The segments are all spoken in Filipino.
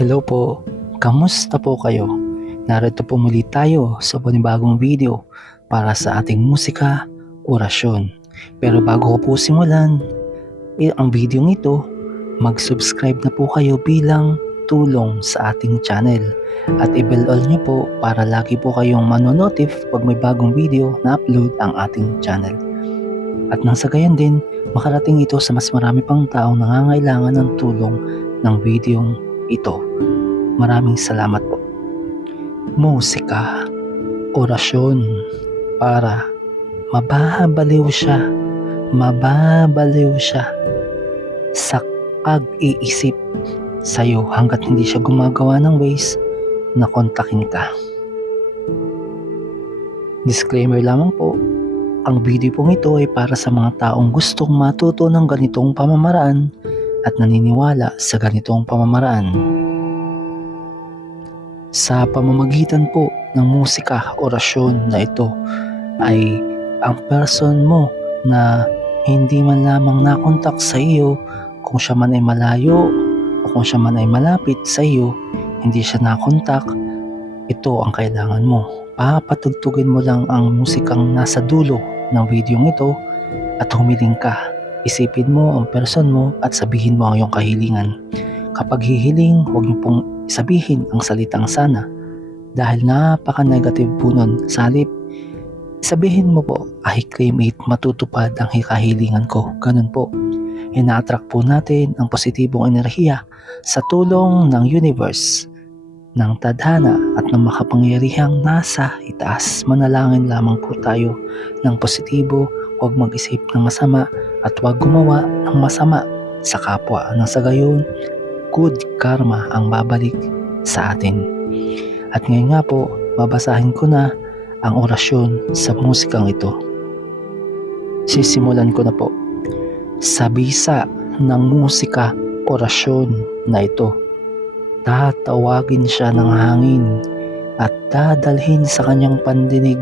Hello po, kamusta po kayo? Narito po muli tayo sa panibagong video para sa ating musika, orasyon. Pero bago ko po simulan ang video ito, mag-subscribe na po kayo bilang tulong sa ating channel. At i-bell all nyo po para lagi po kayong manonotif pag may bagong video na upload ang ating channel. At nang sa gayon din, makarating ito sa mas marami pang taong nangangailangan ng tulong ng videong ito. Maraming salamat po. Musika, orasyon para mababaliw siya sa pag-iisip sa'yo hanggat hindi siya gumagawa ng ways na kontakin ka. Disclaimer lamang po, ang video pong ito ay para sa mga taong gustong matuto ng ganitong pamamaraan at naniniwala sa ganitong pamamaraan. Sa pamamagitan po ng musika, orasyon na ito ay ang person mo na hindi man lamang nakontak sa iyo, kung siya man ay malayo o kung siya man ay malapit sa iyo, hindi siya nakontak, ito ang kailangan mo. Papatugtugin mo lang ang musikang nasa dulo ng video ito at humiling ka. Isipin mo ang person mo at sabihin mo ang iyong kahilingan. Kapag hihiling, huwag niyo pong sabihin ang salitang sana dahil napaka-negative po nun. Sa halip, sabihin mo po, I claim it, matutupad ang kahilingan ko. Ganun po. Ina-attract po natin ang positibong enerhiya sa tulong ng universe, ng tadhana at ng makapangyarihang nasa itaas. Manalangin lamang po tayo ng positibo, huwag mag-isip ng masama at huwag gumawa ng masama sa kapwa. Nang sa gayon, good karma ang babalik sa atin. At ngayon nga po, babasahin ko na ang orasyon sa musikang ito. Sisimulan ko na po. Sa bisa ng musika, orasyon na ito, tatawagin siya ng hangin at dadalhin sa kanyang pandinig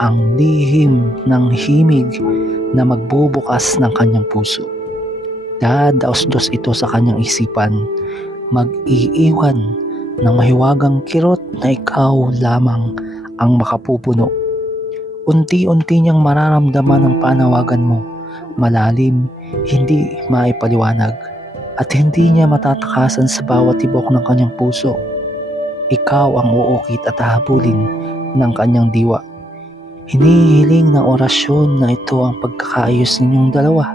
ang lihim ng himig na magbubukas ng kanyang puso. Dadaos-dos ito sa kanyang isipan, mag-iiwan ng mahiwagang kirot na ikaw lamang ang makapupuno. Unti-unti niyang mararamdaman ang panawagan mo, malalim, hindi maipaliwanag, at hindi niya matatakasan sa bawat tibok ng kanyang puso. Ikaw ang uukit at hahabulin ng kanyang diwa. Hinihiling ng orasyon na ito ang pagkakaayos ninyong dalawa,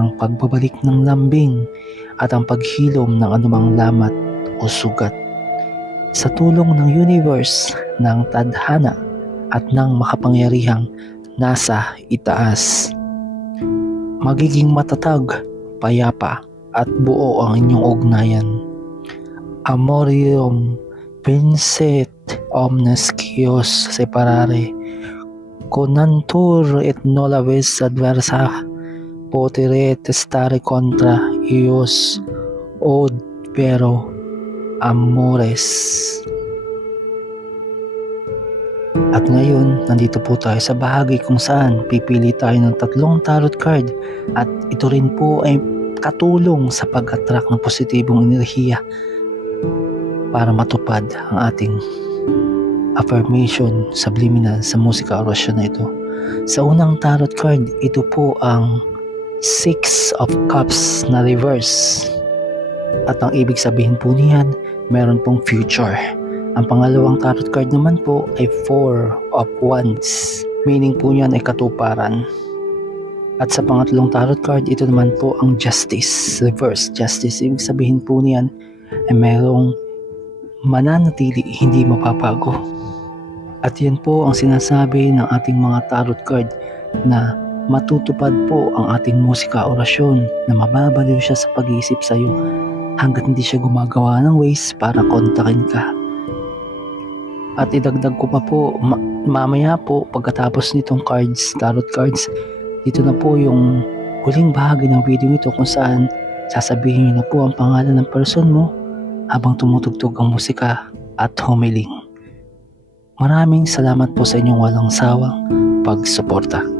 ang pagbabalik ng lambing at ang paghilom ng anumang lamat o sugat. Sa tulong ng universe, ng tadhana at ng makapangyarihang nasa itaas, magiging matatag, payapa at buo ang inyong ugnayan. Amorium vincit omnes quios separare, conantur et nola vis adversa potere testare contra ius od vero amores. At ngayon, nandito po tayo sa bahagi kung saan pipili tayo ng 3 tarot card at ito rin po ay katulong sa pag-attract ng positibong enerhiya para matupad ang ating affirmation subliminal sa musika orasyon na ito. Sa unang tarot card, ito po ang 6 of Cups na reverse. At ang ibig sabihin po niyan, meron pong future. Ang pangalawang tarot card naman po ay 4 of Wands. Meaning po niyan ay katuparan. At sa pangatlong tarot card, ito naman po ang Justice, reverse Justice. Ibig sabihin po niyan ay merong mananatili, hindi mapapago. At yan po ang sinasabi ng ating mga tarot card na matutupad po ang ating musika orasyon na mababaliw siya sa pag-iisip sa iyo hanggat hindi siya gumagawa ng ways para kontakin ka. At idagdag ko pa po, mamaya po pagkatapos nitong tarot cards, dito na po yung huling bahagi ng video ito kung saan sasabihin niyo na po ang pangalan ng person mo habang tumutugtog ang musika at humiling. Maraming salamat po sa inyong walang sawang pagsuporta.